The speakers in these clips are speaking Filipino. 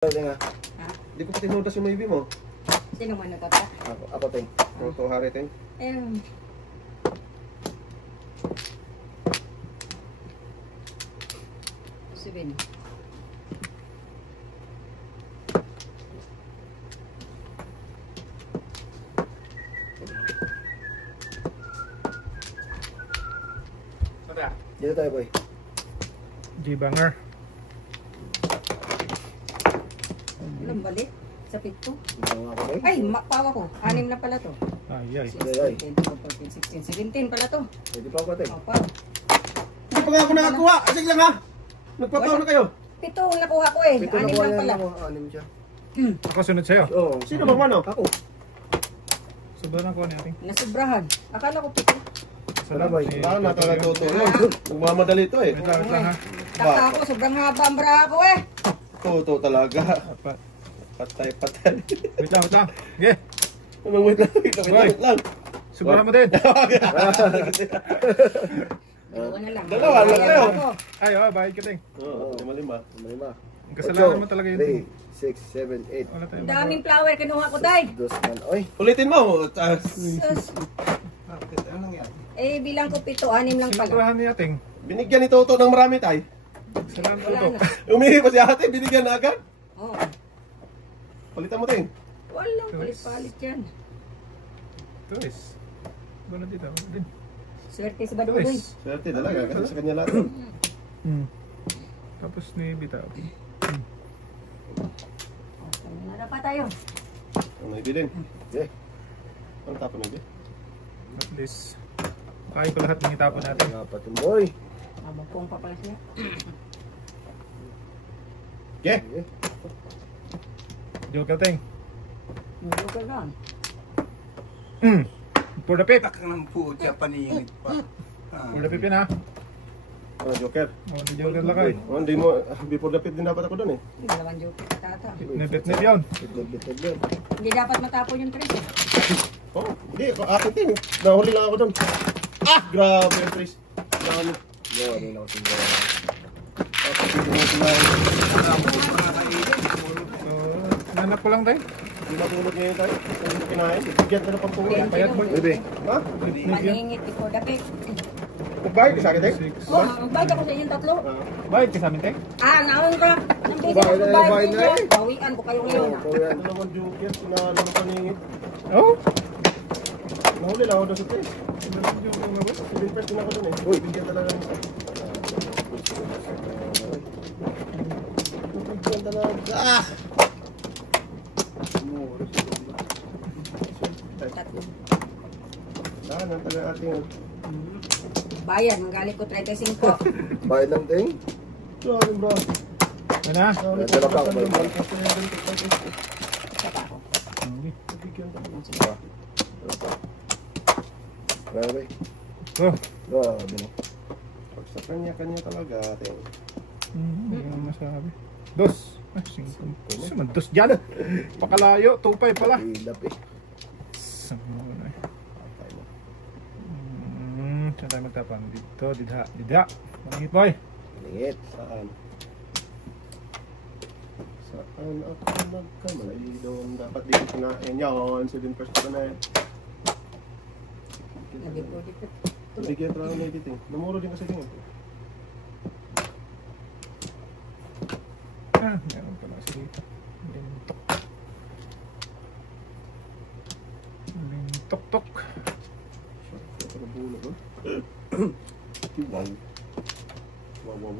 Nga. Ha? Hindi ko pa tinudas yung maybe mo. Sino man nagkata? Ako ting. Ito hari ting. Sabihin. Dito tayo boy. G-banger. Walang balik. Sa pito. Boy. Ay, pawa ko. 6 na pala to. Ay, ay. 16, 14, 15, 16, 17 pala to. Pwede pa ako ting. Opa. Hindi pa nga ako nakakuha. Asig lang ha. Nagpapaw na kayo. 7 ang nakuha ko eh. 6 nakuha lang pala. yan ako. 6 siya. Ako sunod sa'yo. Oo. Sino bang ano? Ako. Sobrang ko natin. Nasubrahan. Akala ko 7. Wala boy. Wala na talaga tutulong. Nagmamadali ito eh. Wait lang ha. Taka ako, sobrang haba ang bra ko eh. Toto talaga. Apat. Patay. Wait lang. Sige. Wait lang. Sobrang mo din. Dalawa na lang. Dalawa lang kayo. Ay, bayad ka ting. Oo, 5. Ang kasalanan mo talaga yun. 3, 6, 7, 8. Wala tayong Daming flower kinuha ko, tay. Dos man. Oy. Ulitin mo. Sus. Eh, bilang ko 7, 6 lang pala. Sinuturahan niya ting. Binigyan ni Toto ng marami tay. Salamat Wala to. na. Umihi pa si ate, binigyan na agad. Oo. Palitan mo din. Walang palit-palit yan. Tuwis. Wala dito. Wala din. Swerte sa badugoy. Tuwis. Swerte talaga kasi sa kanya lahat. Tapos ni Bita. Nara pa tayo. Ano ibig din? Okay. Ang tapon ibig? At least, kaya ko lahat ng itapon natin. Dapat yung boy. Mabagpong pa pala siya. Okay. Joker ting. Joker lang. For the pip. Ng pucha paningit pa. For the pip yun ha. Oh, Joker. Oh, di Joker lang kayo. Oh, hindi mo, before the pit din dapat ako doon eh. Dalawang joker tata. Nipit-nip yun. Bitog. Hindi dapat matapon yung 3. Oh, hindi. Akin din. Nahuli lang ako doon. Ah! Grabe yung Chris. Dami. Yo, ano lang ako singgara. Tapos hindi mo sila. So, nanap ko lang tayo. Hindi matulog ngayon tayo. Hindi mo kinain. Bigyan ka na pang tulog. Payat mo. Bebe. Ha? Maningit ko dapit. Nagbayad ka sa akin, eh? Oh, magbayad ako sa inyong 3. Bayad ka sa amin tayo. Naon ka. Nang busy Bayad ako na, bayad bayad na ninyo. eh. Bawian ko kayo ngayon. Oo, yan. Dalawang joker. Sinalo ng paningit. Oh. Nahuli lang ako doon sa Chris. Joker nga ba? Even first din ako doon eh. Uy, bigyan talaga ng isa. Bigyan talaga. Ah! Saan ang taga ating... Bayad, magalit ko 35. Bayad lang ting? Grabe bro. Ano na? Dala pa ako. Isa pa ako. Grabe. Oh. Grabe no. Pag sa kanya-kanya talaga ating... Hindi naman masabi. Dos. Ay, 5. Kasi man, dos dyan. Pakalayo. 2-5 pala. Ilap eh. Sama ko na eh. Saan tayo magtapang? Dito, didha. Mangit boy. Lingit. Saan? Saan ako nagkamali doon? Dapat dito kinain yun. So din first ko na eh. Nag-deposit. Bigyan talaga na editing. Namuro din kasi din. Meron pala kasi dito. Lintok-tok. Pero bulo doon. Wow. Wow.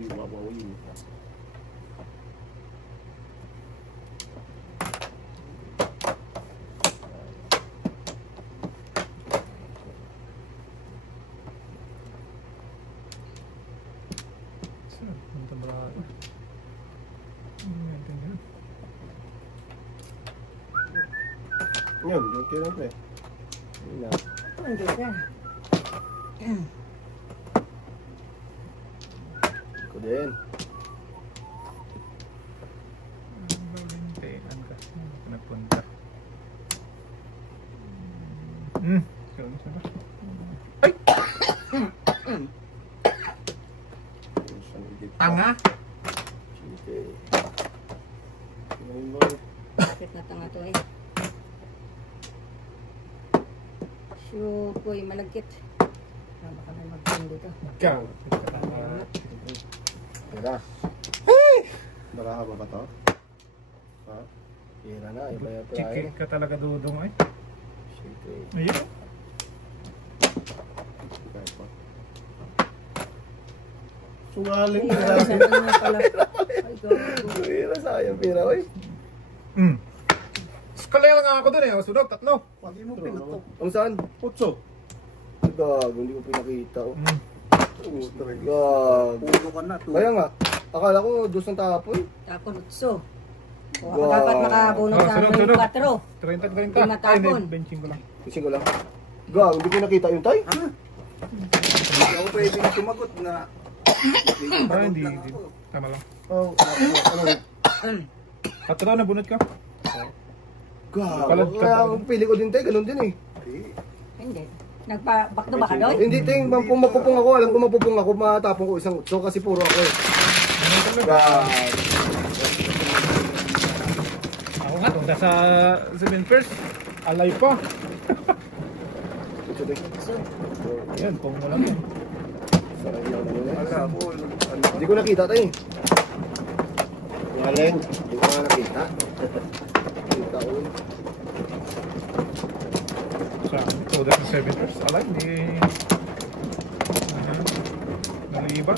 Yun, joker lang ito eh. Yun na. Ang joker. Ko din. Balintean kasi napunta. Ay! Tanga! Bakit na tanga to eh. Shukoy, malagkit. Baka na mag-pin dito. Ikaw. Tira. Baka ba to? Ha? Tira na. Iba yung Chikik ka talaga dudong ay. Ayun. Sungaling Ay, na. saan na pala? Ay, go. Tira, sayang pira, oy. Skalera nga ako dun eh. Sunod, tatlo. Hindi mo pinutok. Ang saan? Putso. Gago, hindi ko pinakita. Oh. Gago. Pulo ka na. Kaya nga, akala ko dos ng tapon. Tapon, utso. O, ako Wow. dapat makabunod Oh, sa sunod, amin sunod. 4. 30. Lima tapon. Benching ko lang. Ising ko lang. Gago, hindi ko nakita yung tay. Hindi ako pwede na sumagot na. Ah, hindi. Tama lang. Oh, ano? Tatlo, nabunot ka. Gago, kaya ang pili ko din tay, ganun din eh. Hindi. Nagpa-back to back ka doon? Hindi tay, kung mapupung ako, alam ko mapupung ako, matapon ko isang utso kasi puro ako eh. Gago. Ako nga, tunta sa 7 first. Alay pa. Utso tay. Yan, kung mo lang yan. Sarang lang naman eh. Wala ko. Hindi ko nakita tay. Galing, hindi ko nga nakita. Nakita ko yun. Sa tunta sa 7 first. Alay, hindi. Naliba.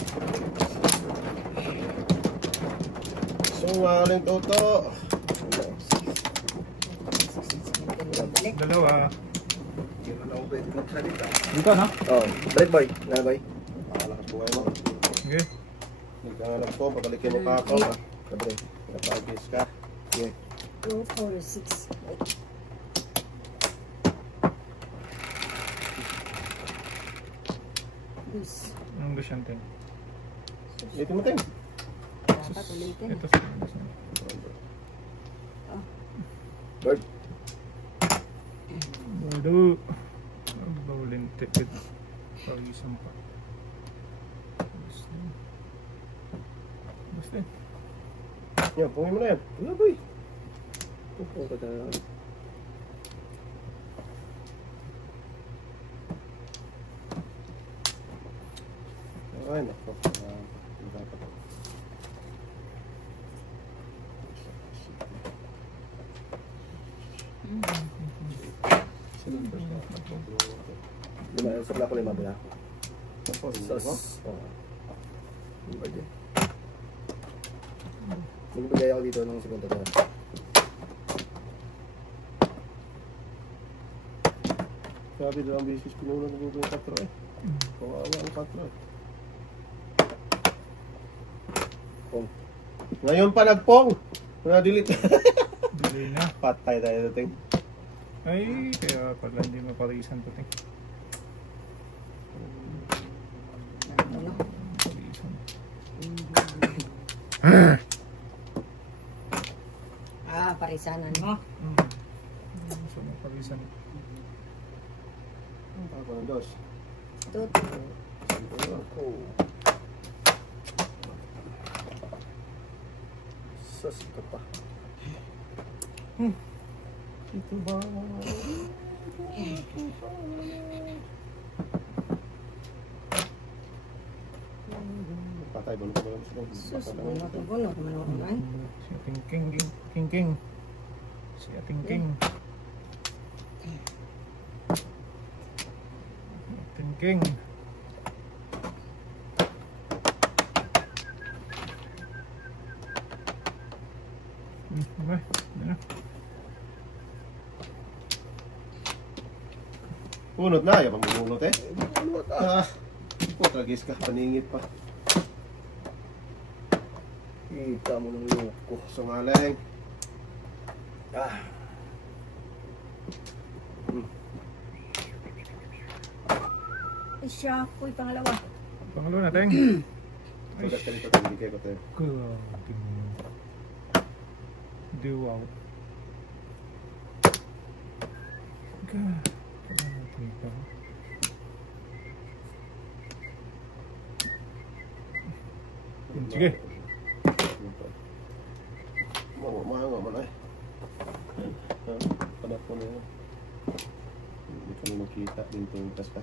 Sungaling toto. Balik. Dalawa. Hindi mo na ako pwede magsalita. Dito na. Oh, balik boy. Na boy. Makalakas buhay mo. Sige. Nagkakalap ko, pabalikin mo pa ako. Sabi, napagis ka. Okay. 2, 4, 6. Dos. Anong gusto natin? Ito mo tayo. Dapat ulitin. Ito sa Bird. Bodo. Bawalin tipid. Pawisan pa. Basta. Yan, pungin mo na yan. Wala boy. Pupung ka na. Ay, nako. Lima, sa plako 5 ba? Sos. Lima din. Magbigay ako dito ng segundo na. Sabi doon ang bisis pinuno ng bubo yung 4 eh. Kawawa ang 4 eh. Pong. Ngayon pa nagpong! Na-delete. Delay na. Patay tayo dating. Ay, kaya pala hindi maparisan to. Ano? Parisan. Ah, parisanan mo. So, maparisan. Ako ng dos. Tut. Sus ka pa. Ito ba? Patay ba? Sus, bunot naman ako man. Si ating king. Si ating king. Ating king. Okay, yan na. Punot na, ayaw pang bumunot eh. Bunot ah. Tragis ka, paningit pa. Kita mo ng loko. Sungaling. Ah. Ay, siya. Uy, pangalawa. Pangalawa natin. Pagkat ka nito, hindi kayo ko tayo. Grabe. Wow. Sige. Mahanga man magkita din tuntas pa.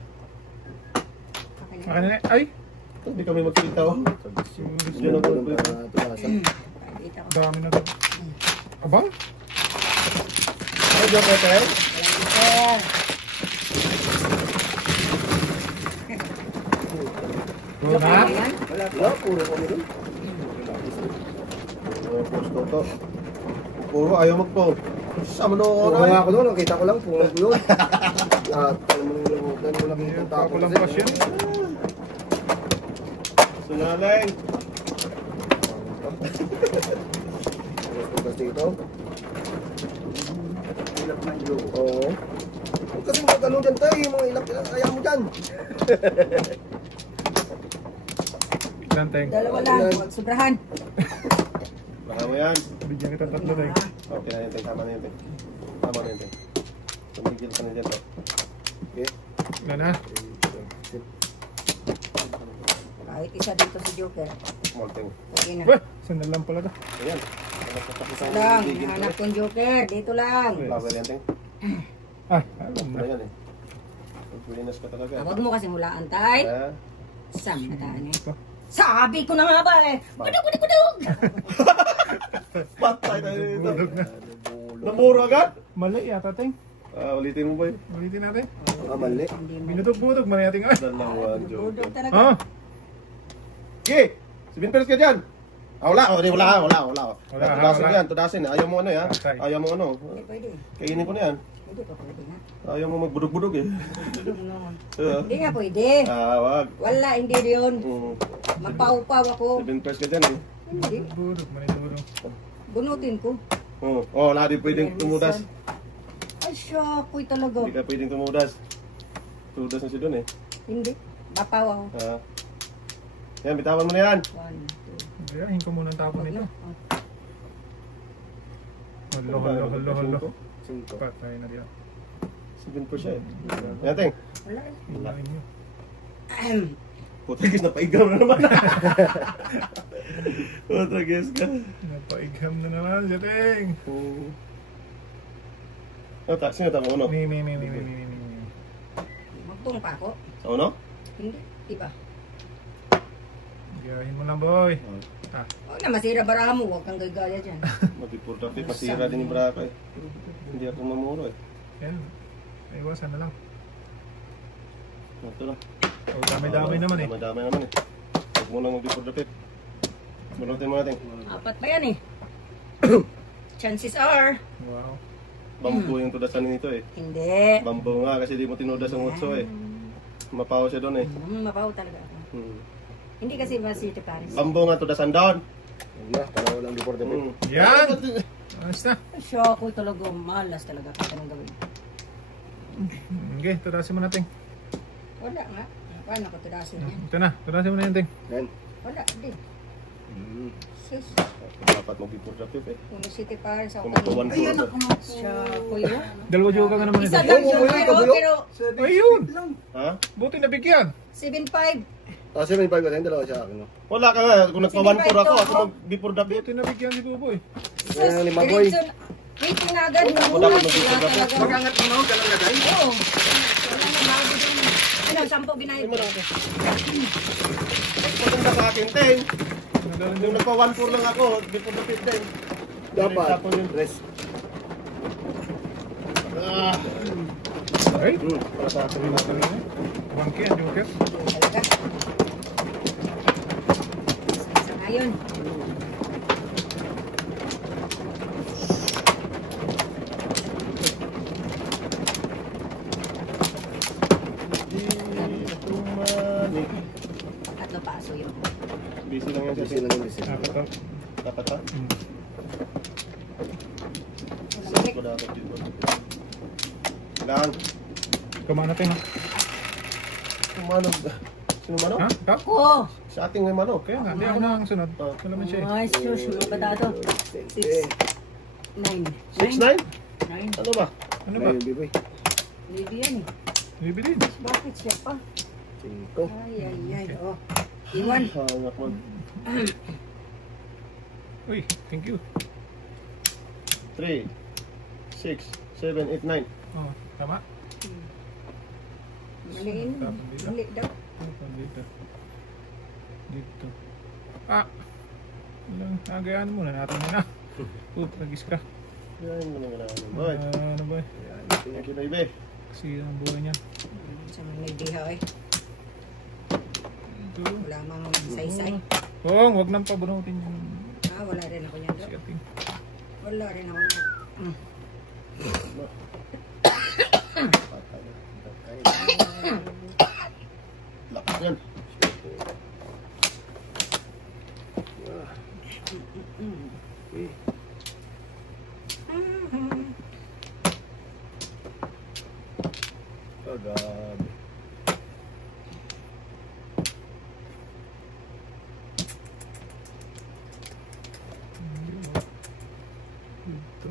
Akin na. Ay! Hindi kami magkita oh. Diyan ako nagpapatunasan. Dami na to. Abang? Ay, joke tayo? Wala na? Wala, puro kami dun. Posto to. Puro ayaw magpo. Sama na ako Kung ako doon, nakita ko lang, puro ko yun. At alam mo lang yung Ako lang pa siya. Sunaleng. Tugas dito. Ilap na yun. Oo. Huwag kasi magtanong dyan tayo, yung mga ilap kaya mo dyan. Danteng. Dalawa lang, huwag sobrahan. Baka mo yan. Bigyan kita tatlo na Okay na yun, Teng. Tama na yun, Teng. Tama na yun, Teng. Tumigil ka na dyan, Teng. Okay. Wala na. Kahit isa dito si Joker. Small, Teng. Okay na. Wah! Sandal lang pala to. Ayan. Isa lang, hanap kong Joker. Dito lang. Bawal yan, Teng. Ay, alam Ano na. yan eh. Pagpulinas ka talaga. Huwag mo kasi hulaan, tay. Ha? Sam na taan eh. Sabi ko na nga ba eh. Kudug. Patay tayo dito. Bulog na. Namuro agad? Mali yata, Teng. Ulitin mo ba yun? Ulitin natin. Mali. Hindi mo. Binutog-butog. Mali natin nga. Dalawa, Joker. Kudug talaga. Ah! Okay! 7 pesos ka dyan! Wala. Wala, Tudasin wala. yan, tudasin. Ayaw mo ano yan. Patay. Ayaw mo ano. Hindi pwede. Kainin ko na yan. Hindi pa pwede nga. Ayaw mo magbudog-budog eh. Kudug naman. Uh, Hindi nga pwede. wag. Wala, hindi yun. Magpaupaw ako. 7 pesos ka dyan eh. Hindi. Bulog. Manitulong. Bunutin ko. Wala din pwedeng tumudas. Ay, syakoy talaga. Hindi ka pwedeng tumudas. Tudas na si Don eh. Hindi. Bapaw ako. Yan, bitawan mo na yan. 1, 2. Gayahin ko muna ang tapon nito. Halo. Patay na diyan. 7 pesos eh. Yan, Teng. Wala eh. Hilahin nyo. Putragis na paigam na naman. Putragis ka. Napaigham na naman siya, Teng. Sino tama uno? Mi. Magtong pa ako. Sa uno? Hindi. Diba? Gayahin mo lang, boy. Huwag na masira bara mo. Huwag kang gagaya dyan. Magpipurdapit, masira din yung braka eh. Hindi ako mamuro eh. Yan. Iwasan na lang. Ito lang. Oh, dami-dami naman eh. Dami naman eh. Huwag mo nang magpipurdapit. Bunutin mo natin. 4 pa yan eh. Chances are. Wow. Bambu yung tudasan nito eh. Hindi. Bambu nga kasi di mo tinudas ang utso eh. Mapaw siya doon eh. Mabaw talaga ako. Hindi kasi City Paris. Bambu nga tudasan doon. Yeah, tanaw lang before the bed. Yan! Ayos na. Shock ko talaga. Malas talaga kahit anong gawin. Okay, tudasin mo natin. Wala nga. Paano ko tudasin yan? Ito na, tudasin mo na yun, Teng. Yan. Wala. Hindi. Sus. Dapat magpipurdapit eh. Kung City Paris ako. Kung magpawan Ayan ko. ako. Shock ko yun. Dalawa joga nga naman ito. Isa lang siya. Pero Ayun! Ha? Buti nabigyan. 7.5. 7.5 ka rin, dalawa sa akin. No? Wala ka nga. Kung nagpawan ko ako, ako magbipurdapit. Buti nabigyan si Buboy. Kaya ang lima, boy. Wait na agad. Ako dapat magpipurdapit. Magangat mo na, ganun lagay. Oo. Ano, 10 binayad ko. Maganda sa akin, Teng. Nadalan Yung dyan. nagpa-1-4 lang ako, bipurdapit din. Dapat. Tapon yun. Rest. Ay, Para sa akin natin. bangki ang joker. Talaga. Sa ngayon. At napaso yun. Busy lang yan siya. Busy lang yung busy. Dapat to. Dapat pa? Walang break. Ko dapat dito. Lang. Kumana, Teng. Kumanog. Sino manok? Ha? Ikaw? Ako! Sa ating may manok. Kaya nga, di ako na ang sunod. Wala man siya eh. Ay, sus, mga bata to. 6, 9. 6-9? 9. Ano ba? Ano ba? Ayun, biboy. Baby yan eh. Bibili. Bakit siya pa? 5. Ay. Oh. Iwan. Hangak man. Uy, thank you. 3, 6, 7, 8, 9. Oh, tama. Maliin. Mali daw. Dito. Dito. Ah! Agayaan muna natin na. Nagis ka. Yan mo naman naman, boy. Ano ba? Yan, tingnan kita, ibe. Kasi ang buhay niya. Sa mga may diha eh. Ito. Wala mang saysay. Oh, wag nang pabunutin yung Wala rin ako niyan daw. sigating. Wala rin ako niyan. Patay na. Lakas yan. Agad. Dito.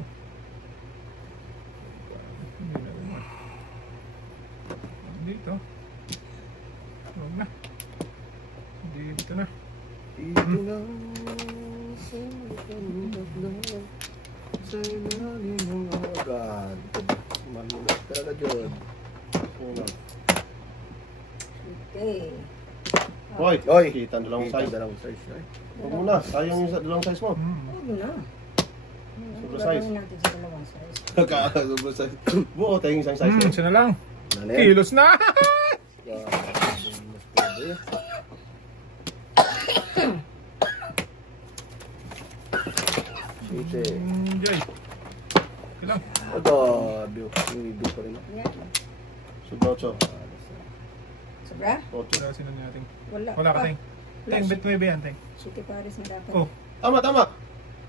Dito. Huwag na. Dito na. Dito lang sa kandag na sa ilalim ng agad. Malulat talaga dyan. Okay. Boy, Oy. kita ang dalawang size. Dalawang size na. Huwag mo na, sayang yung dalawang size mo. Huwag na. Super size. Gagawin natin sa dalawang size. Super size. Buo tayo yung isang size. Isa na lang. Dali. Kilos na! Mas pwede. Site. Enjoy. Okay lang. Agad. Yung ibig pa rin. Yan. Super 8. Sobra? 8. Wala sinan natin. Wala. Wala ka, Teng. Teng, bet mo yan, Teng. City Paris na dapat. Oh, Tama, tama.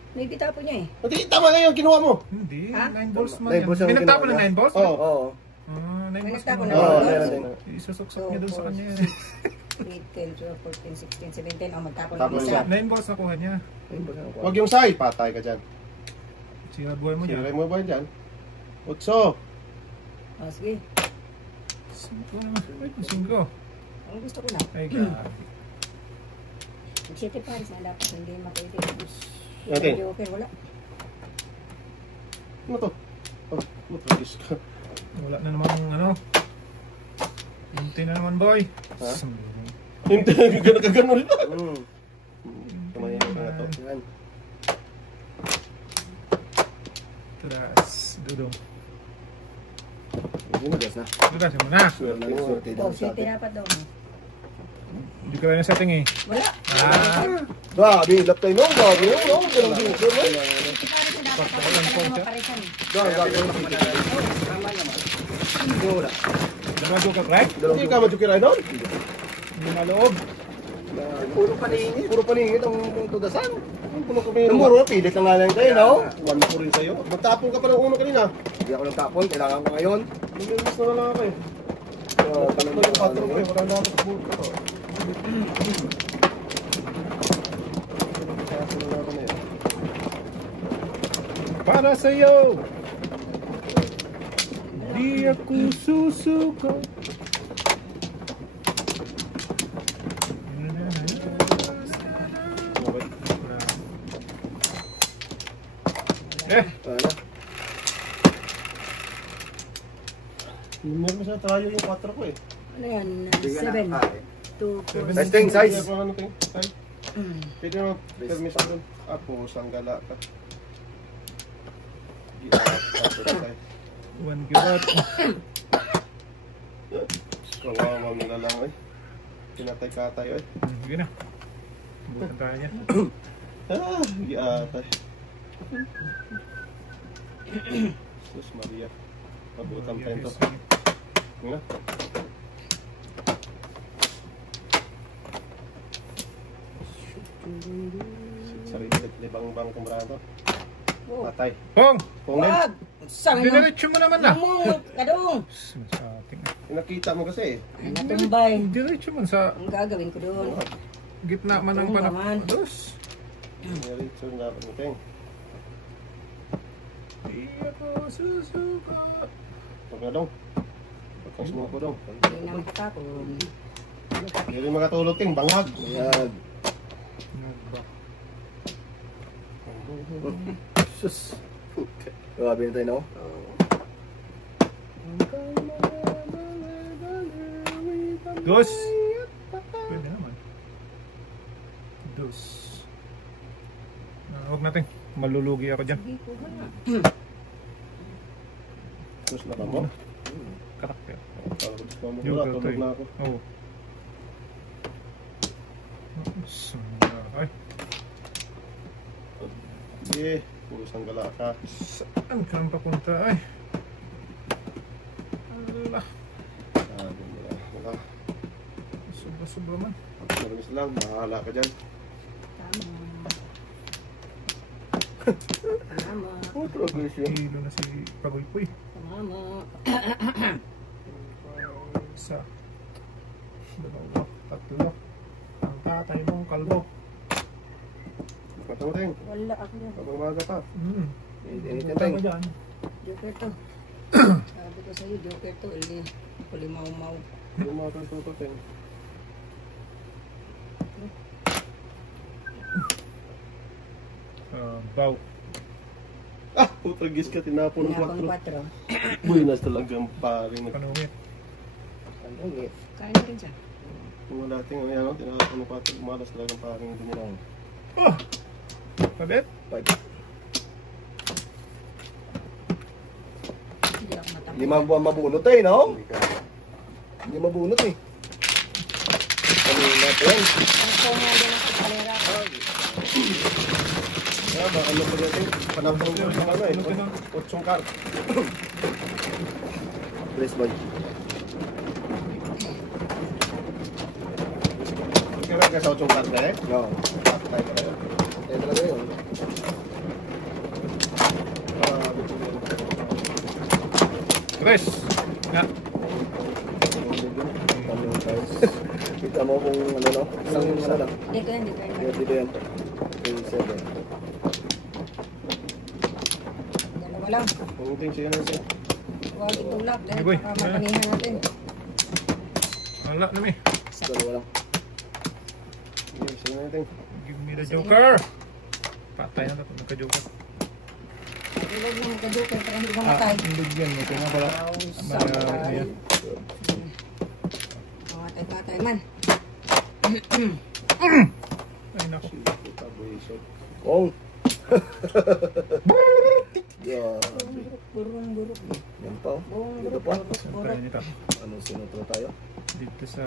May bitapo niya eh. Hindi, tama ngayon, kinuha mo. hindi. Ha? 9 balls man Nine yan. balls ang Pinagtapo ginawa ng niya. 9 balls? Oo. Oo. 9 May balls nagtapo na. na. Oo, balls. meron din. Isusuksok niya dun sa kanya yan. 8, 10, 12, 14, 16, 17. O magtapo na Tapos isa. 9 balls na kuha niya. Huwag yung size, patay ka dyan. Sira buhay mo Siray dyan. mo ba dyan? 8. Sige. 5 naman. Ay, 5. Ang gusto ko na. Ay, God. City Paris na dapat. Hindi mapwede. Natin. Okay, wala. Ano to? Oh, matragis ka. Wala na naman ano. Hinti na naman, boy. Ha? Hindi, gano'n lang. Tumayin ka na to. Yan. Tudas. Dudong. Hindi magas na. Tudas mo na. Swerte lang swerte Oh, lang sa city atin. dapat daw. Hindi ka rin na setting eh. Wala. Ah. Grabe, lap tayo nung bago yun. No? Ganun din. City Paris na dapat. Kasi talaga maparisan. Wala. Dalawa ka, right? Hindi ka majukiray doon? Hindi maloob. Puro paningit ang tudasan. Puno kami yung Namuro, pilit lang nga lang tayo, no? One po rin sa'yo. Magtapon ka pa ng uno kanina. Hindi ako nagtapon, kailangan ko ngayon. Lumilis na lang ako eh. Tatlo yung patro ko eh. Wala na ako sa buto. Kaso na ako na eh. Para sa'yo. Di ako susuko. Wala. Meron mo sa tayo yung 4 ko eh. Ano yan? Bigyan 7. na. 2, 4, Testing size. Ano ting? Size? Pwede mo permission doon. Apo, sanggala ka. One give up. Kawawa mo na lang eh. Pinatay ka tayo eh. Sige na. Bukan tayo niya. Giatay. Sus Maria. Pabutan tayo ito. Nga. Sarili libang-bang kumbrado. Patay. Pong! Pungin. Wag! Sang mo. Diretso mo naman na. Mo, kadong. Sa ating. Nakita mo kasi eh. Natumbay. Diretso mo sa Ang gagawin ko doon. gitna man ng Oo naman. Dos. Narito na ako ting. Di ako susuko. Pag na dong. Pagkas mo ko dong. Hindi naman ko. Hindi rin makatulog ting. Bangag. Ayan. Nagback. Sus. Grabe na tayo, no? Dos. Pwede naman. Dos. Huwag natin. Malulugi ako dyan. Sige, kuha na. Tapos na ba mo? Karakter. Tapos na mo. Joker Wala, to tulog eh. na ako. Oo. Ay, Sige, puros ang gala ka. saan ka nang papunta? Ay. Ala. Sabi mo na. Wala. Sobra-sobra man. Maramis lang, mahala ka dyan. Tama. Oh, progress yun. Hilo na si Pagoy-Poy. Tama. Isa. Dalawa. Tatlo. Ang tatay mong kalbo. Matawateng. Wala ako na. Pagmamaga pa. Anything, Tama Teng. dyan. Joker to. Sabi ko sa'yo, Joker to. Kulimaw-maw. Lumakan to to, Teng. Bow. Ah! Putragis ka, tinapon ng Pinapang 4. 4. Buenas talagang paring. Panungit. Kain na rin siya. Kung wala dating, ano, tinapon ng 4. Umalas talagang paring dumirang. Oh! Pabit? Hindi ako matapos. Hindi mabunot eh, no? Hindi mabunot eh. Kanina pa yan. Ang nga din ako kalera ko. Kaya ba, ano pa natin? Panapon ko yung ano eh. 8 card. Press boy. Kaya ka sa 8 card ka eh? No. Patay ka rin. Kaya talaga yun. Tres. Na. Kita mo kung ano no? Isang ano lang. Hindi ko yan, hindi ko yan. Dito yan. 7. Dalawa lang. Pumuting siya na siya. Huwag itulak. Dahil Hey, boy. baka matanihan natin. Wala na mi. Dalawa lang. Sige, siya na natin. Give me the Joker. Patay na tapos nagka-Joker. Huwag mo magka-Joker para hindi mamatay. Hindi yan. Ito nga pala. Sabay. Ayan. Mamatay-matay man. Ay nako. Tabuisot. Kong. Yeah. Burung-buruk. Yan pa. Oh. Dito pa. Saan tayo nito? Ano sinutro tayo? Dito sa...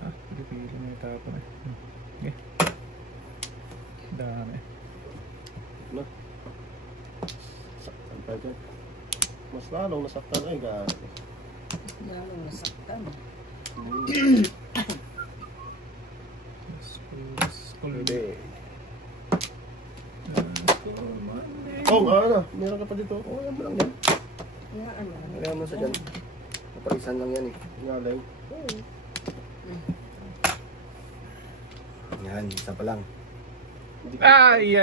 Ah, pili na yung tapon eh. Okay. Dami. No? Saktan pa dyan. Mas lalong nasaktan ay gano'n. Lalong nasaktan. Hindi. Oh, ano? Meron ka pa dito? Oh, yan mo lang yan. Hayaan mo lang. Kaya mo sa dyan. Naparisan lang yan eh. Ngaling. Yan, isa pa lang. Ay,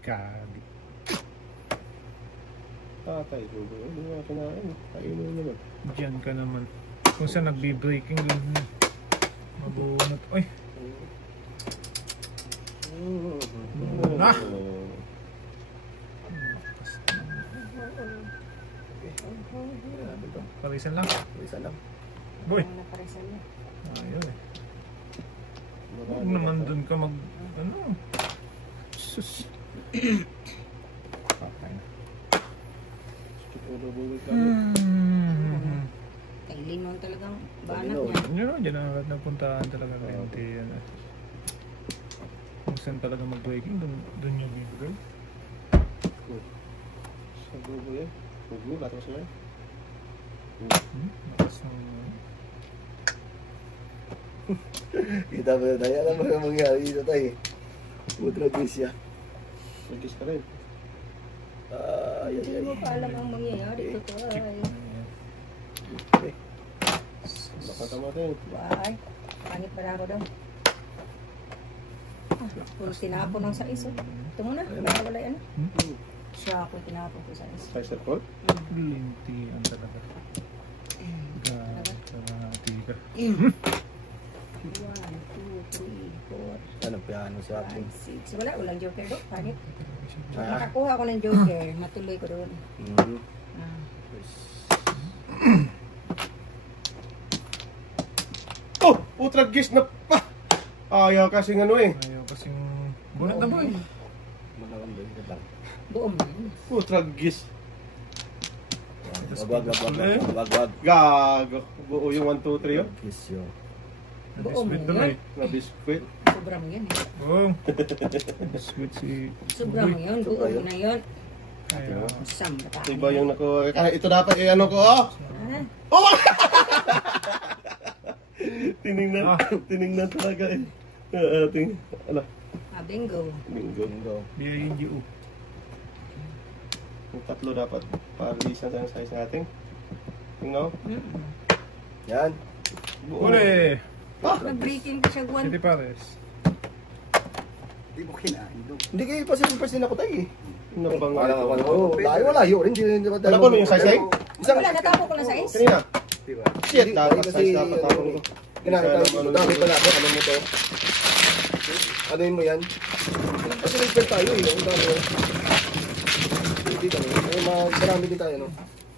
gagi. Patay ko. Hindi nga kinain. Kainin naman. Diyan ka naman. Kung saan nagbi-breaking doon. Mabunot. Ay, Ah! parisan lang. Isa lang. Boy. Ang naparisan niya. Ayun eh. Huwag naman doon ka mag... Ano? Sus. Patay na. Kay Linon talagang banat Linon. niya. Yun, dyan na napuntahan talaga kainti yan eh. Kung saan talaga mag-breaking, doon yung bibigay. Sa grupo yan. Huwag lahat sila. Lakas ng... Kita ba yun? Alam mo yung mangyari dito tayo. Putra Grisya. Nagkis ka rin. Ay, Hindi mo pa alam ang mangyayari. Totoo ay. Baka tamatin. Why? Pangit pa na ako daw. Puro tinapon ng sais. Ito muna. Baka wala yan. Siya ako tinapon ko sais. Sizer call? Lintian talaga. Tiga. 1, 2, 3, 4, Ano piano sa akin? 5, 6. Walang joker doon. Pangit. Ah. Nakakuha ko ng joker. Matuloy ko doon. Mm. Ah. Oh! Utragis na pa! Ayaw kasing ano eh. Ayaw kasing bunot na boy. Buong na yun. Utragis. Wag. Gago. Buo yung 1, 2, 3 yun. Kiss yun. Buong Biscuit na doon yun. eh. Na biskuit. Sobrang yan eh. Oh. Biscuit si Sobrang yun. Buong na yun. Ayaw. Samba tayo. Iba yung nakuha. Ito dapat eh ano ko oh! Ah, Oh! Tinignan talaga eh. Ala. bingo. Bingo. B-I-N-G-O. Yung tatlo dapat paralisan sa size natin. Tingnan. Yan. Buo. Uli! Nag-breaking ka siya, Gwan. City Pares. Di mo kinain doon. Hindi kayo pa sin ako tayo eh. Nabang Layo rin. Hindi ba Alam ko ano yung size na yun? Wala, natapo ko na sa is. Kanina. Di ba? Shit, dapat Kasi, size dapat ako nito. Ginamit tayo. Dami pa natin. Ano mo to? Ano yun mo yan? Kasi nag-spell tayo eh. Ang dami yun. Hindi kami. Marami din tayo no.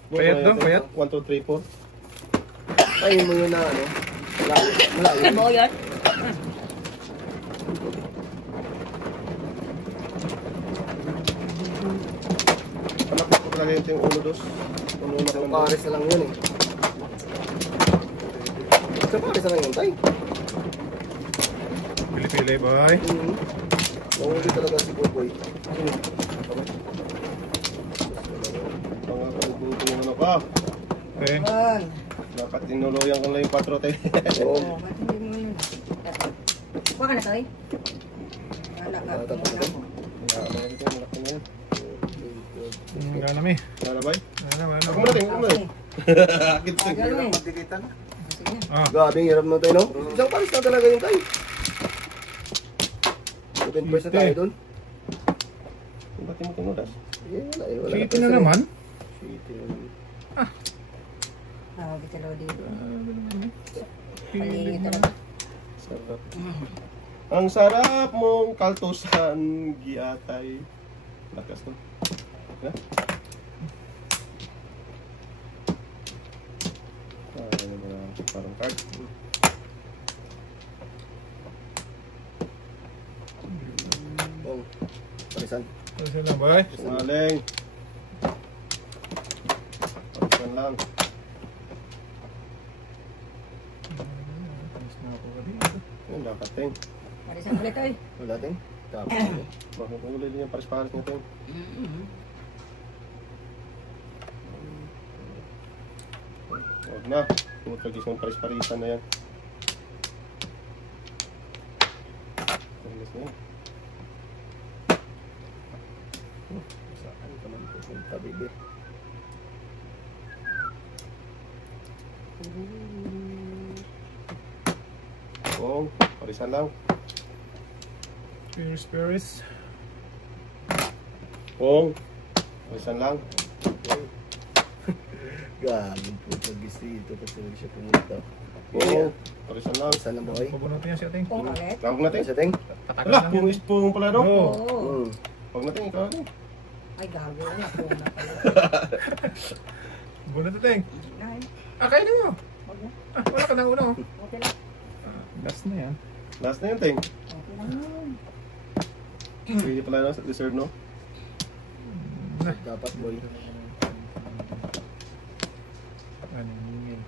Payat doon, payat. 1, 2, 3, 4. Ayun mo yun na ano. Malayo. Ano mo yun? Anak ko talaga yung ulo dos. Ulo na Isang lang. pares na lang yun eh. Isang pares na lang yun tayo. Pili-pili boy. Nahuli talaga si Boboy. Mga kalbuto yung ano ka. Okay. Gwan. Dapat tinuluyan ko lang yung patro tayo. Oo. Oh, ba't hindi mo yun? Kuha ka na, Toy. Wala ka. Wala na mi. Wala ba? Wala Ako na. muna tingin, ako muna. Kita. Gano'n eh. Magdikitan na. Sige na. Ah. Grabe, ang hirap nun tayo no? Isang pares na talaga yun tayo. 7% na tayo dun. Ba't mo tinudas? Wala eh. Wala City na naman. Ah, bitalaw dito. Palingi talaga. Sarap. Ang sarap mong kaltusan, giatay. Lakas to. Ha? Parang card. Oh, parisan. Kasi na boy. Singaling. Pagkan lang. Tamis na ako dito. Yun, dapat ting. Parisan ulit, Toy. Wala ting. Tapos. Bakit ang ulit din yung paris-paris na ting? Huwag na. Tumutagis ng paris-parisan na yan. Tagis na yan. Saan ka man pupunta, bibi? Oo, parisan lang. Cheers, Paris. Oo, parisan lang. Galing po pag-gis dito kasi hindi siya pumunta. Oo, parisan lang. Parisan lang ba kayo? Pabunutin niya si ating. Kung ulit. Tawag natin. Parisan ting? Tatagal Wala, lang yan. pung pala daw. Oo. Oo. Huwag natin, ikaw natin. Ay, gago. Ano po na pala. Bunot na ting. Ay, Ah, kainin mo. wag na. Ah, wala ka nang una oh. Okay lang. Last na yan. Last na yun, ting. Okay lang yun. Pwede pala na sa dessert, no? Dapat boy. Ano yun?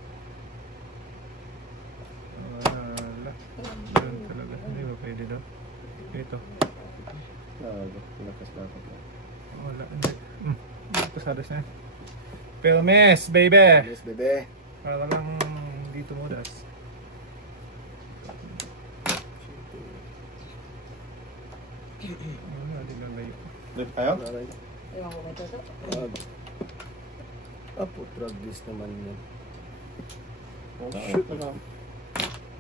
Wala. Yan talaga. Hindi ba pwede daw? Ito. Lakas dapat. Wala. Hindi. Pasadas na yan. Pero miss, baby! Yes, bebe. Para lang dito mo das. Ano, di lang layo. Dito tayo? Ewan ko kay Toto. Apo, tragis naman yan. Shoot.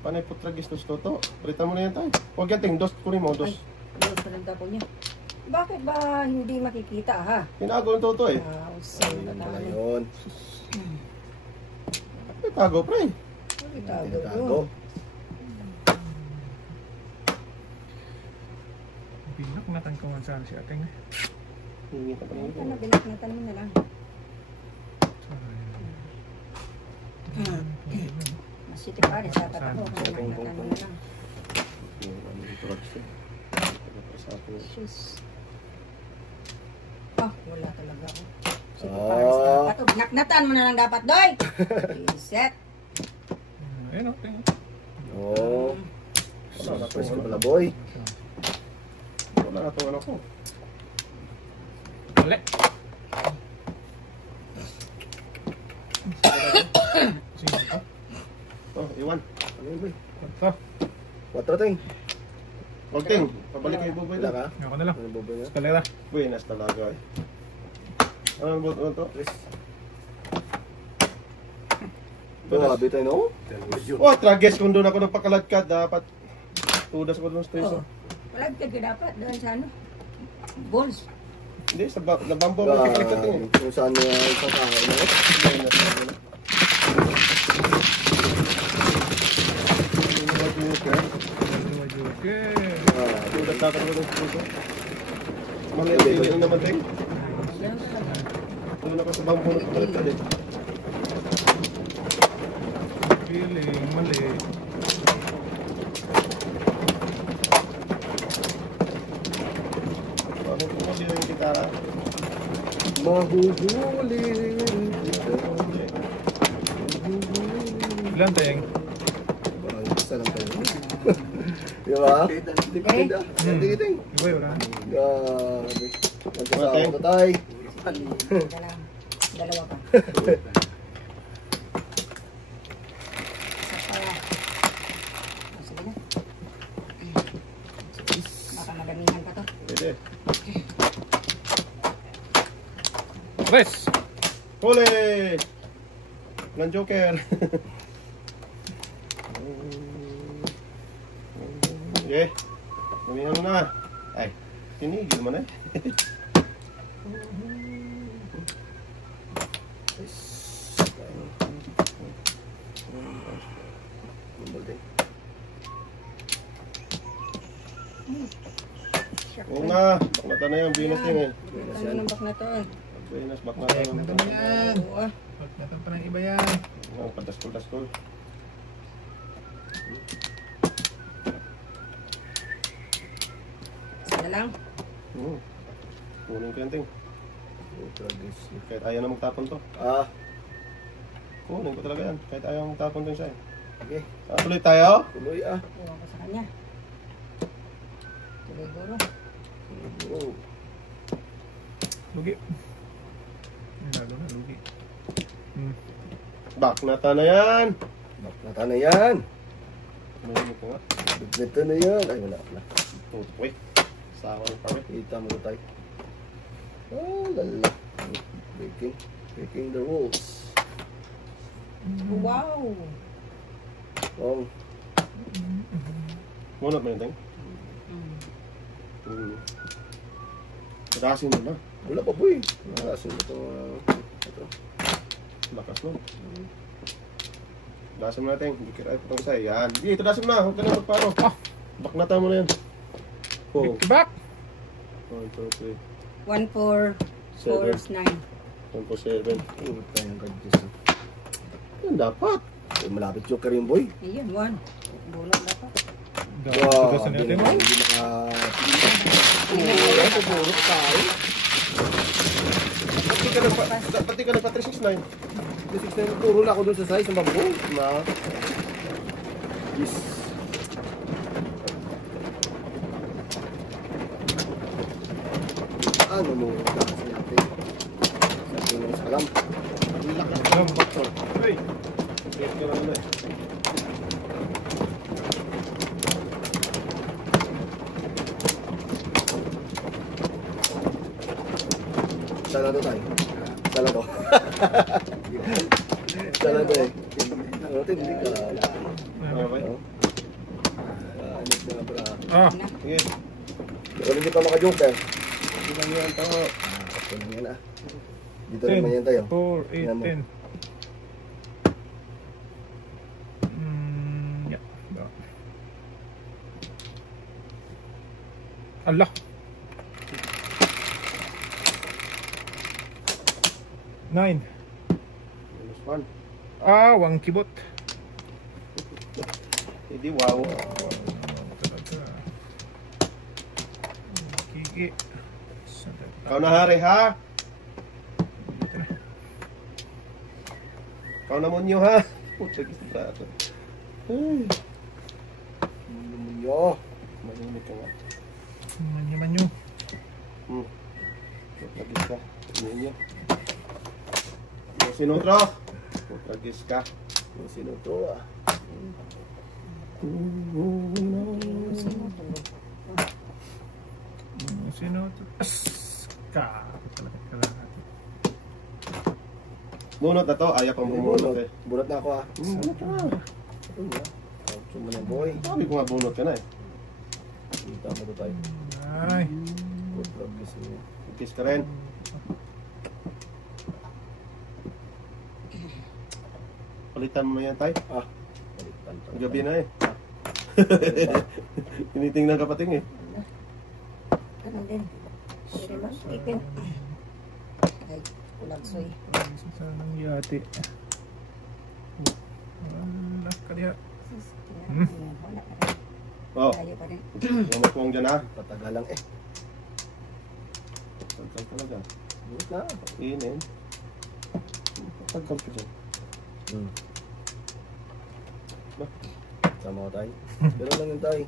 Panay po tragis dos toto. Palitan mo na yan tayo. Huwag yan, ting. Dos, kunin mo, dos. Ay, sa nagtapo niya. Bakit ba hindi makikita, ha? Tinago ng toto eh. Saan Ayun na pala tayo? yun. Itago, pre. Itago Tinatago. doon. Binaknatan ko man saan si ating. Hingi ka pa rin. Ito na, binaknatan mo na lang. Mas City Palace, dapat ako. Kasi nakatano na lang. Yung ano dito ragsi. Sa akin. Shoes. Ah, wala talaga ako. City Palace dapat. O, binaknatan mo na lang dapat, Doy! Reset. Ayun o, tingnan. Oo. Surprise ka pala, boy. Wala na itong ano ko. Mali. Sige ito. Oh, iwan. Ano yun, boy? Ito. 4 ting. Huwag ting. Pabalik kayo buboy Wala na. ka? Ako na lang. Ano boboy na? Eskalera. Buenas talaga eh. Ano ba ito? Grabe tayo, no? Oh, trages kung doon ako nagpakaladkad. Dapat tudas ko doon sa Oh. station. Wala ka dapat doon sa ano. Balls. Hindi, sa bambo mo pakaladkad eh. Kung saan na isang tao, no? Buenas talaga. Okay. Tudas natin ko doon sa station. Mali lang naman tayo. Yan talaga. Doon ako sa bambo nagpakaladkad eh. Feeling mali. Bakit mo kasi yung gitara? Mahuhuli. Ilan tayong? Parang isa lang tayo. Di ba? Hindi pa ganda. Hindi kiting. Iba yun ha? Grabe. Magkasama na tayo. Dalawa pa. Sige na. Baka madamihan pa to. Pwede. Tres! Huli! Ng Joker. Okay. Gumihan mo na. Ay, tinigil mo na eh. Oo nga, baknata na yan, Venus yun eh. Ano nang bak na to? Venus, baknata na Ito na yan. Oo. Huwag natin pa ng iba yan. Ang padaskol-daskol. Sana lang. Kunin ko yan, Ting. Kahit ayaw na magtapon to. Ah, Kunin ko talaga yan. Kahit ayaw magtapon to siya eh. okay. Tuloy tayo. Tuloy ah. Iwan ko sa kanya. Tuloy guro. Oh. Lugi. Lalo na, lugi. Baknata na yan. Baknata na yan. Kunin ko nga. Baknata na yan. Ay, wala pala. Wait. Sawa ng pare. Kita mo tayo. Oh, lala. Breaking the rules. Wow! Oh, Munot mo yun, Ting. Rasin mo na. wala pa po eh. Kaso ito. Ito. Lakas nun. Dasan mo natin. Hindi kira ito itong isa. Yan. Dito, dasan mo na. Huwag ka na magpano. Baknata mo na yan. Oh. Back! 1, 2, 1, 4, 4, 9. 3, 1, 4, 7. Puta yung gadgets. Yan dapat. Eh, malapit joker yung boy. Ayan, 1. Bulok dapat. Wow, natin hindi mo. maka... Tingnan mo. Puro tayo. Ba't di ka nagpa 369? Kasi puro na ako dun sa size ng bangko. Na. Yes. Ano mo kasi natin? Sa tingin sa kalam. Uy! Get ka lang na eh. Sana to tayo. Sana to. Sana to eh. Ano to, hindi ka. Okay. Ano na bra. Ah! Sige. Pero hindi pa maka-joker. Hindi lang yan to. Ito lang yan ah. Dito naman yan tayo. 4, 8, Yan mo. 10. Yeah. Allah! Nine. Minus 1. Ah, wang kibot. Hindi, wow. Talaga. Kiki. Ikaw na hari, ha? Ikaw na Munyo, ha? Puta, gista ako. Ay. Munyo. Malimit ka nga. Manyo. Puta, gista. Munyo. Sinutro. Puta, gista. Sinutro ah. Sino to? Ka. Talaga kailangan. Bunot na to. Ayaw kong bumunot eh. Bunot na ako ah. Bunot na. Ito mo. Kaucho mo na boy. Sabi ko nga bunot ka na eh. Kita mo to tayo. Ay. Putra, kiss mo. Kiss ka rin. Palitan mo na yan, tay. Ah. Palitan. Gabi na eh. Tinitingnan ka pating eh. Ganun din. Pwede lang. Ikin. Ay, kulang soy. Sanang yati. Wala ka diya. Wala ka rin. Oh, Tayo pa rin. mamukuang dyan ha. Patagal lang eh. Pagkal talaga. Bunot na. Inin. Pagkal ka dyan. Sama ko tayo. Pero lang yung tayo.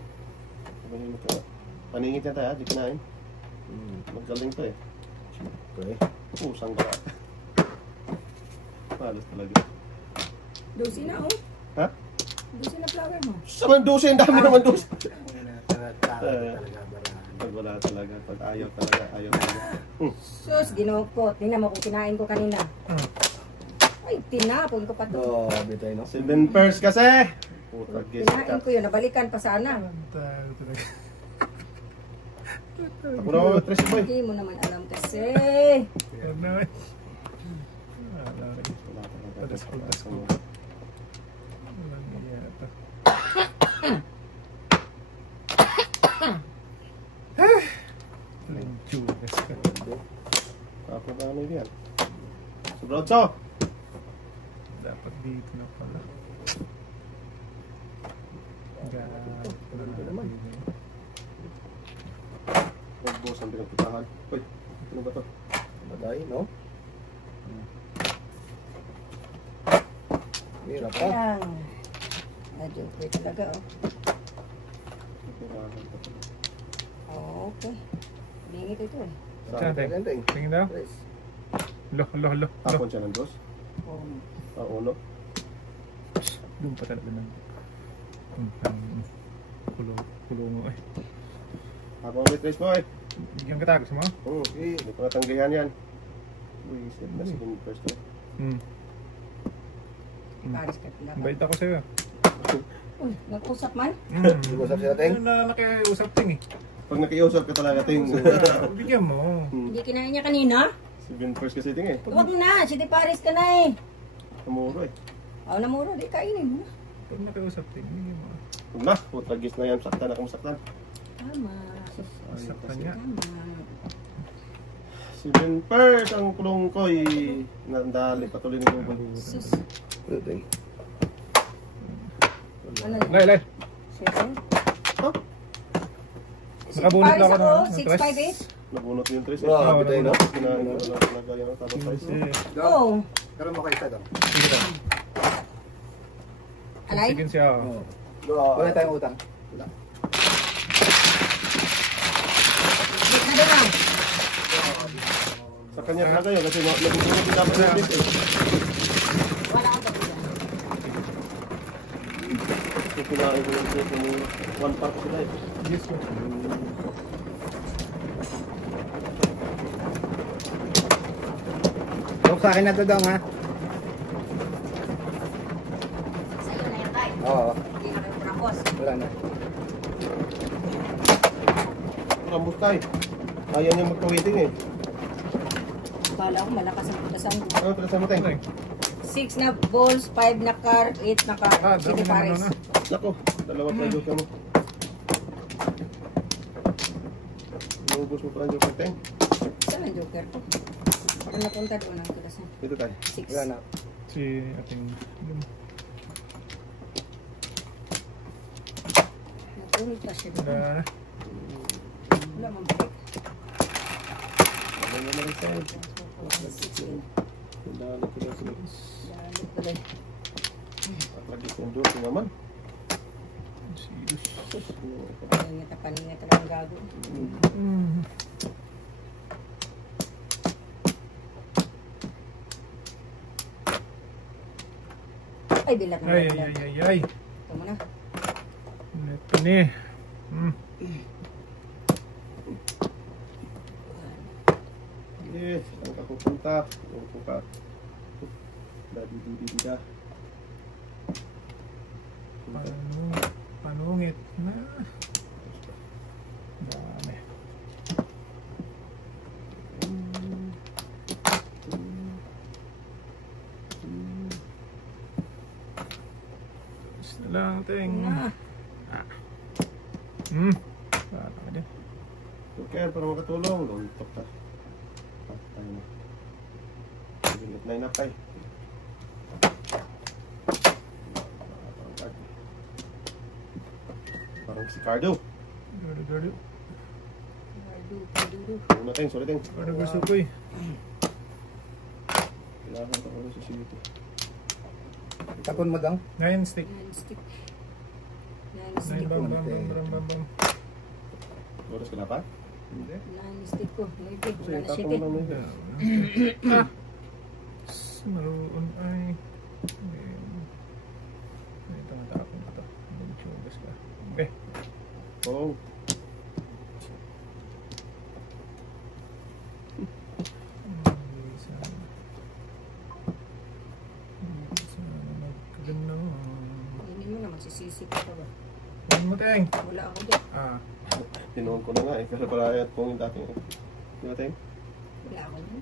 Paningit yan tayo ha, di kinain. Magaling to eh. Okay. Pusang ka. Malas talaga. Dosi na oh. Ha? Dosi na flower mo. Saman dosi, ang dami naman dosi. Talaga. Pag wala talaga, pag ayaw talaga, ayaw talaga. Sus, ginukot. Tingnan mo kung kinain ko kanina. Ay, tinapon ko pa to. Oo, bitay no? 7 pairs kasi. Puta, guess Kinain ko yun. Nabalikan pa sana. Talaga. Ako na mga 3 boy. Hindi mo naman alam kasi. Huwag na eh. Wala rin. Wala talaga. Tadas ko. Walang yata. Judas ka. Ako na ano yan. Sobrotso! Dapat dito na pala. Nagbukas ang pinagputahan. Uy, ano ba to? Batay, no? Hirap pa. Ayan. Medyo okay talaga oh. Oh, okay. Bingit ito eh. Saan tayo? Ganting. Tingin daw? Tres. Lo. Tapon siya ng dos. Oh. Uno. Doon pa talaga ng kulo mo eh. Habang may 3 boy. Bigyan ka tago sa mga? Okay, hindi ko natanggayan yan. Uy, isip na si first to. Paris ka pala. Bait ako sa'yo. Uy, nag-usap man? Usap sila, Teng. Nakiusap ting eh. Pag nakiusap ka talaga, ting. Bigyan mo. Hindi kinain niya kanina? 7 first kasi ting eh. Huwag na, si De Paris ka na eh. Kamuro eh. Oh, namuro, di kainin mo. Pag nakiusap ting, bigyan mo. Huwag na, putagis na yan. Saktan na kung saktan. Tama. Saktan niya. Tama. 7 first ang kulong ko eh. Nandali patuloy ni Google. Sus. Teng. Ano Lay. Sige. Huh? Nakabunot na ako ng 658? Nabunot yung 3 eh. Oo, bitay, no? Kinain ko na talaga yan. Tapos tayo. Oo. Karoon mo kayo isa daw. Alay? Sige siya. Wala tayong utang. Wait na doon lang. Sa kanya talaga yun kasi nabunot yung dapat yung 3 eh. Wala akong tapunan. So kinain ko yung 3 yung 1 part sila eh. Yes, sir. Huwag sa akin na to daw ha. Sa'yo na yan tayo. Oo. Hindi na kayo prapos. Wala na. Rambus tayo. Ayaw niya magka-waiting eh. Bala ko malakas ang putasan ko. Ano pala sa mo tayo? 6 na balls, 5 na car, 8 na car. Ah, Si dami De Paris. naman na. Nako, dalawa tayo ka mo. Iubos mo pa ang joker tayo. Saan ang joker ko? Ako napunta doon ang putasan. Dito tayo. 6. Wala na. Si ating... Buntas siya. Wala na. Wala mang balik. Ano naman rin sa'yo? Ang dami ko lang sila. Lalo pala. At lagi kong doon naman. Silos. Paningat lang gago. Ay, dilat na. Ay, ay, ay, ay. Ito mo na. Ito ni. Eh, saan ka pupunta? Upo ka. Dadi-di-di-di-da. Panungit na. Dami. Gusto lang ting. Na. Wala ka din. Okay, para makatulong. Luntok ka. Patay na. Bilit na inapay. Parang si Cardo. Gado. Una tayong, sorry tayong. Gado gusto ko eh. Kailangan ko ulo sa sito. Tapon mo dong. 9 stick. 9 stick. 9 9 stick ko. bam. Oras ka na pa? 9 stick ko. Maybe. Kasi Wala na tapon shake mo eh. lang na yun. Maroon ay. Ito natapon ko to. Magchugas ka. Okay. Oo. Hindi mo na magsisisi ka pa ba? Ano mo, Teng? Wala ako din. Tinuon ko na nga eh. Kasi parayat kong yung dating. Di ba tayong? Wala ako din.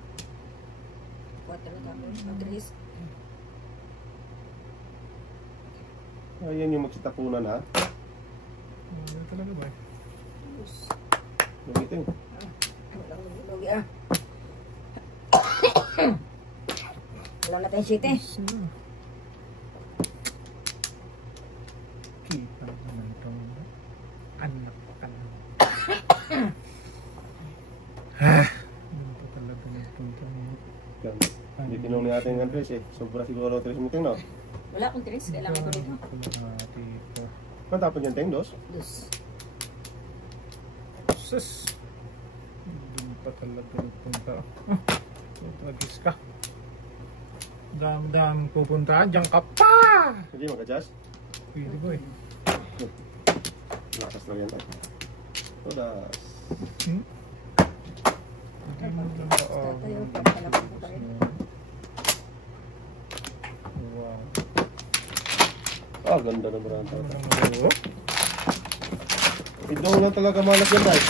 4 na tapos. At Ayan yung magsitapunan ha. Ano talaga ba? Lumiting. wala akong lugi ah. Wala na tayong shit eh. Kita naman itong anak ka lang. Ano pa talaga nagpunta mo? Yan. Hindi tinong ni ating Andres eh. Sobra siguro 3 meeting no? Wala akong tres. Kailangan ko dito. Ano tapon yan tayong 2? Dus. Sus! Doon pa talaga nagpunta. Tragis ka. Dami-dami pupunta. Diyan ka pa! Hindi mag-adjust? Pwede ba eh? Lakas na yan tayo. Todas. Hindi mo lang ba? Tayo. Pagkalapag ko tayo. Wow. Ah, ganda na marang tao. Ano naman? Ito na talaga malas yan guys.